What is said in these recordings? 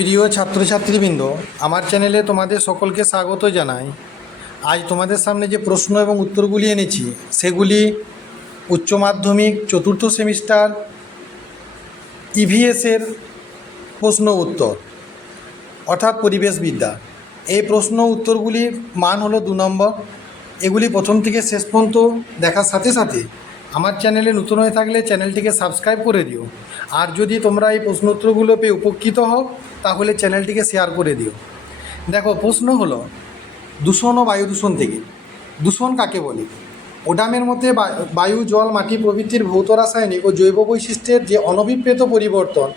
প্রিয় ছাত্রছাত্রীবৃন্দ, আমার চ্যানেলে তোমাদের সকলকে স্বাগত জানাই। আজ তোমাদের সামনে যে প্রশ্ন এবং উত্তরগুলি এনেছি সেগুলি উচ্চ মাধ্যমিক চতুর্থ সেমিস্টার ইভিএসের প্রশ্ন উত্তর, অর্থাৎ পরিবেশবিদ্যা। এই প্রশ্ন উত্তরগুলির মান হলো 2 নম্বর। এগুলি প্রথম থেকে শেষ পর্যন্ত দেখার সাথে সাথে আমার চ্যানেলে নতুন হয়ে থাকলে চ্যানেলটিকে সাবস্ক্রাইব করে দিও। আর যদি তোমরা এই প্রশ্ন উত্তরগুলো পেয়ে উপকৃত হও তাহলে চ্যানেলটিকে শেয়ার করে দিও। দেখো, প্রশ্ন হলো দূষণ ও বায়ু দূষণ থেকে। দূষণ কাকে বলে? ওডামের মধ্যে বায়ু, জল, মাটি প্রভৃতির ভৌত রাসায়নিক ও জৈব বৈশিষ্ট্যের যে অনভিপ্রেত পরিবর্তন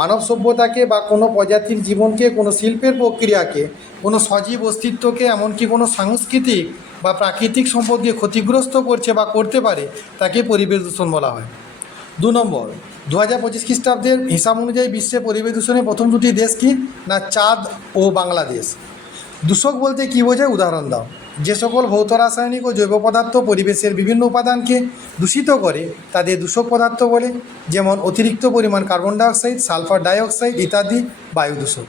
মানব সভ্যতাকে বা কোনো প্রজাতির জীবনকে, কোনো শিল্পের প্রক্রিয়াকে, কোনো সজীব অস্তিত্বকে, এমনকি কোনো সাংস্কৃতিক বা প্রাকৃতিক সম্পদকে ক্ষতিগ্রস্ত করছে বা করতে পারে তাকে পরিবেশ দূষণ বলা হয়। 2 নম্বর, 2025 খ্রিস্টাব্দের হিসাব অনুযায়ী বিশ্বে পরিবেশ দূষণের প্রথম দুটি দেশ কি না চাঁদ ও বাংলাদেশ। দূষক বলতে কী বোঝায়, উদাহরণ দাও। যে সকল ভৌত রাসায়নিক ও জৈব পদার্থ পরিবেশের বিভিন্ন উপাদানকে দূষিত করে তাদের দূষক পদার্থ বলে, যেমন অতিরিক্ত পরিমাণ কার্বন ডাইঅক্সাইড, সালফার ডাইঅক্সাইড ইত্যাদি বায়ু দূষক।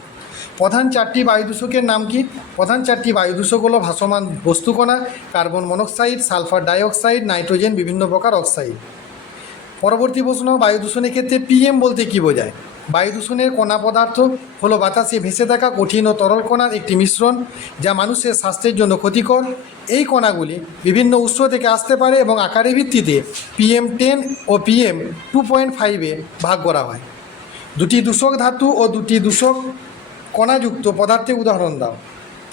প্রধান 4টি বায়ু দূষকের নাম কি? প্রধান 4টি বায়ু দূষক হলো ভাসমান বস্তুকণা, carbon monoxide, sulphur dioxide, nitrogen, বিভিন্ন প্রকার অক্সাইড। পরবর্তী প্রশ্ন, বায়ু দূষণের ক্ষেত্রে পিএম বলতে কী বোঝায়? বায়ু দূষণের কণা পদার্থ হলো বাতাসে ভেসে থাকা কঠিন ও তরল কণার একটি মিশ্রণ যা মানুষের স্বাস্থ্যের জন্য ক্ষতিকর। এই কণাগুলি বিভিন্ন উৎস থেকে আসতে পারে এবং আকারের ভিত্তিতে PM10 ও PM2.5-এ ভাগ করা হয়। 2টি দূষক ধাতু ও 2টি দূষক কণাযুক্ত পদার্থের উদাহরণ দাও।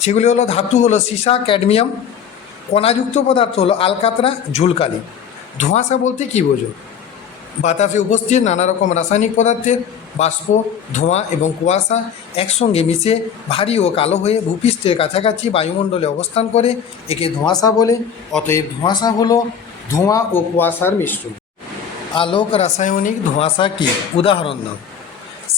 সেগুলি হলো, ধাতু হলো সীসা, ক্যাডমিয়াম। কণাযুক্ত পদার্থ হলো আলকাতরা, ঝুলকালি। ধোঁয়াশা বলতে কী বোঝো? বাতাসে উপস্থিত নানা রকম রাসায়নিক পদার্থের বাষ্প, ধোঁয়া এবং কুয়াশা একসঙ্গে মিশে ভারী ও কালো হয়ে ভূপৃষ্ঠের কাছাকাছি বায়ুমণ্ডলে অবস্থান করে, একে ধোঁয়াশা বলে। অতএব ধোঁয়াশা হলো ধোঁয়া ও কুয়াশার মিশ্রণ। আলোক রাসায়নিক ধোঁয়াশা কী? উদাহরণ দাও।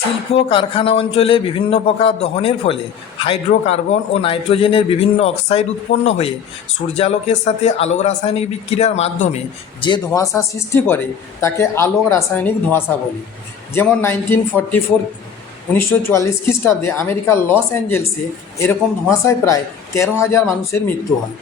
শিল্প কারখানা অঞ্চলে বিভিন্ন প্রকার দহনের ফলে হাইড্রোকার্বন ও নাইট্রোজেনের বিভিন্ন অক্সাইড উৎপন্ন হয়ে সূর্যালোকের সাথে আলোক রাসায়নিক বিক্রিয়ার মাধ্যমে যে ধোঁয়াশা সৃষ্টি করে তাকে আলোক রাসায়নিক ধোঁয়াশা বলে। যেমন 1944 খ্রিস্টাব্দে আমেরিকার লস অ্যাঞ্জেলসে এরকম ধোঁয়াশায় প্রায় 13,000 মানুষের মৃত্যু হয়।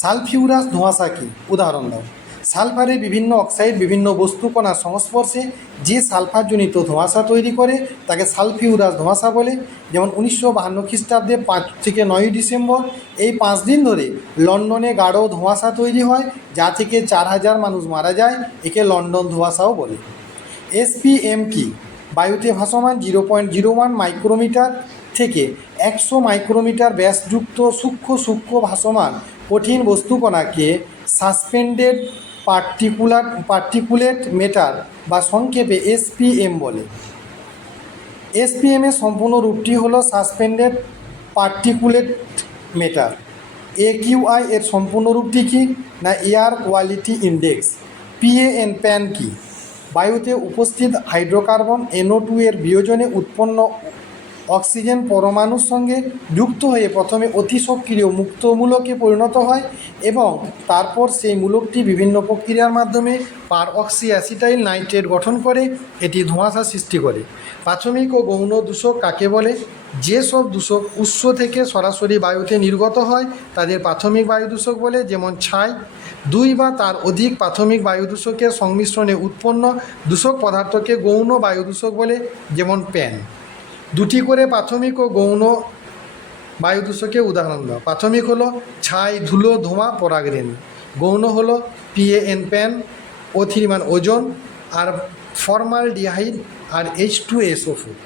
সালফিউরাস ধোঁয়াশা কী? উদাহরণ দাও। সালফারের বিভিন্ন অক্সাইড বিভিন্ন বস্তুকণার সংস্পর্শে যে সালফারজনিত ধোঁয়াশা তৈরি করে তাকে সালফিউরাস ধোঁয়াশা বলে। যেমন 1952 খ্রিস্টাব্দে 5 থেকে 9 ডিসেম্বর এই 5 দিন ধরে লন্ডনে গাঢ় ধোঁয়াশা তৈরি হয় যা থেকে 4,000 মানুষ মারা যায়, একে লন্ডন ধোঁয়াশাও বলে। SPM কি? বায়ুতে ভাসমান 0.01 মাইক্রোমিটার থেকে 100 মাইক্রোমিটার ব্যাসযুক্ত সূক্ষ্ম ভাসমান কঠিন বস্তুকণাকে সাসপেন্ডেড পার্টিকুলেট ম্যাটার বা সংক্ষেপে SPM বলে। SPM এর সম্পূর্ণ রূপটি হলো সাসপেন্ডেড পার্টিকুলেট ম্যাটার। AQI এর সম্পূর্ণ রূপটি কি না এয়ার কোয়ালিটি ইন্ডেক্স। PAN কি? বায়ুতে উপস্থিত হাইড্রোকার্বন NO2 এর বিয়োজনে উৎপন্ন অক্সিজেন পরমাণুর সঙ্গে যুক্ত হয়ে প্রথমে অতি সক্রিয় মুক্ত মূলকে পরিণত হয় এবং তারপর সেই মূলকটি বিভিন্ন প্রক্রিয়ার মাধ্যমে পারঅক্সি অ্যাসিটাইল নাইট্রেট গঠন করে, এটি ধোঁয়াশা সৃষ্টি করে। প্রাথমিক ও গৌণ দূষক কাকে বলে? যেসব দূষক উৎস থেকে সরাসরি বায়ুতে নির্গত হয় তাদের প্রাথমিক বায়ু দূষক বলে। যেমন ছাই। 2 বা তার অধিক প্রাথমিক বায়ু দূষকের সংমিশ্রণে উৎপন্ন দূষক পদার্থকে গৌণ বায়ু দূষক বলে। যেমন প্যান। 2টি করে প্রাথমিক ও গৌণ বায়ু দূষকের উদাহরণ দাও। প্রাথমিক হলো ছাই, ধুলো, ধোঁয়া, পরাগরেণু। গৌণ হলো PAN, O3 ওজন, আর ফর্মালডিহাইড আর H2SO4।